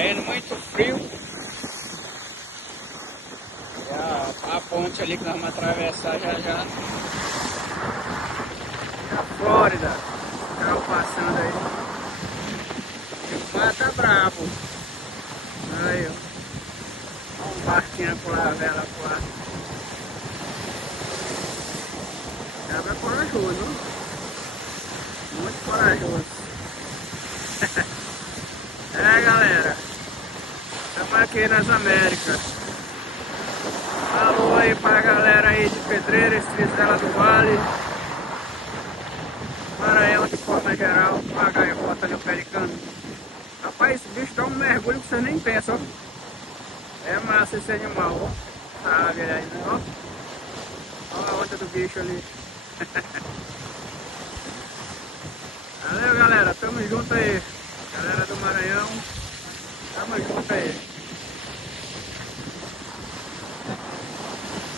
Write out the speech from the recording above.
Tá indo muito frio. E a ponte ali que nós vamos atravessar já já. É a Flórida. O carro passando aí. O mar tá bravo. Aí, ó. Olha um barquinho por lá, a vela por lá. Cabra corajoso, muito corajoso. É, galera, estamos aqui nas Américas. Alô aí pra galera aí de Pedreiras, Tristela do Vale, Maranhão de forma geral, a gaivota ali, o pelicano. Rapaz, esse bicho dá um mergulho que você nem pensa, ó. É massa esse animal, ó. Sabe aí, né, ó. Olha a onda do bicho ali. Valeu, galera, tamo junto aí. Galera do Maranhão, tamo junto aí.